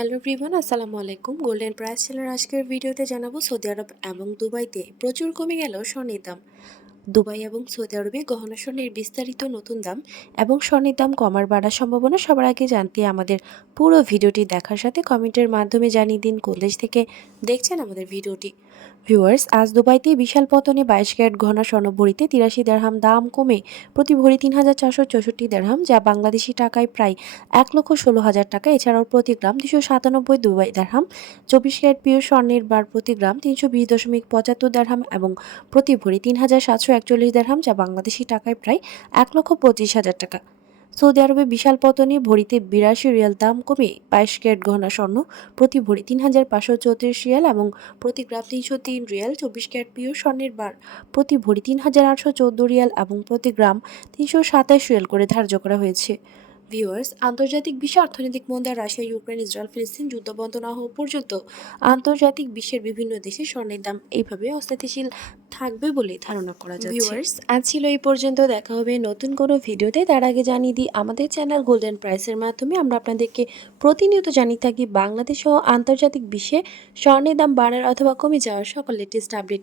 Hello everyone, আসসালামু আলাইকুম। Golden price seller আজকের ভিডিওতে জানাব সৌদি আরব এবং দুবাইতে প্রচুর কমে গেল স্বর্ণের দাম দুবাই এবং সৌদি আরবে গহনা স্বর্ণের বিস্তারিত নতুন দাম এবং স্বর্ণের দাম কমার বাড়ার সম্ভাবনা সবার আগে জানতে আমাদের পুরো ভিডিওটি দেখার সাথে কমেন্টের মাধ্যমে জানিয়ে দিন কোন দেশ থেকে দেখছেন আমাদের ভিডিওটি। ভিউয়ার্স, আজ দুবাইতে বিশাল পতনে বাইশ ক্যারেট গহনা স্বর্ণ ভরিতে তিরাশি দেড়হাম দাম কমে প্রতি ভরি তিন হাজার চারশো চৌষট্টি দেড়হাম, যা বাংলাদেশি টাকায় প্রায় এক লক্ষ ষোলো হাজার টাকা। এছাড়াও প্রতি গ্রাম দুশো সাতানব্বই দুবাই দেড়হাম, চব্বিশ ক্যারেট পিওর স্বর্ণের বার প্রতি গ্রাম তিনশো বিশ দশমিক পঁচাত্তর দেড়হাম এবং প্রতি ভরি তিন হাজার সাতশো একচল্লিশ দেড়হাম, যা বাংলাদেশি টাকায় প্রায় এক লক্ষ পঁচিশ হাজার টাকা। সৌদি আরবে বিশাল পতনে ভরিতে বিরাশি রিয়াল দাম কমে বাইশ ক্যারেট গহনা স্বর্ণ, প্রতি ভরি তিন হাজার পাঁচশো চৌত্রিশ রিয়াল এবং প্রতি গ্রাম তিনশো তিন রিয়াল চব্বিশ ক্যারেট পিও স্বর্ণের বার। প্রতি ভরি তিন হাজার আটশো চৌদ্দ রিয়াল এবং প্রতি গ্রাম তিনশো সাতাশ রিয়াল করে ধার্য করা হয়েছে। ভিউয়ার্স আন্তর্জাতিক বিশ্ব অর্থনৈতিক মন্দা রাশিয়া, ইউক্রেন, ইসরায়েল, ফিলিস্তিন যুদ্ধ বন্ধ না হওয়া পর্যন্ত আন্তর্জাতিক বিশ্বের বিভিন্ন দেশে স্বর্ণের দাম এইভাবে অস্থিতিশীল থাকবে বলে ধারণা করা যাচ্ছে। ভিউয়ার্স আজ ছিল এই পর্যন্ত। দেখা হবে নতুন কোনো ভিডিওতে। তার আগে জানিয়ে দিই, আমাদের চ্যানেল গোল্ডেন প্রাইসের মাধ্যমে আমরা আপনাদেরকে প্রতিনিয়ত জানিয়ে থাকি বাংলাদেশ সহ আন্তর্জাতিক বিশ্বে স্বর্ণের দাম বাড়ার অথবা কমে যাওয়ার সকল লেটেস্ট আপডেট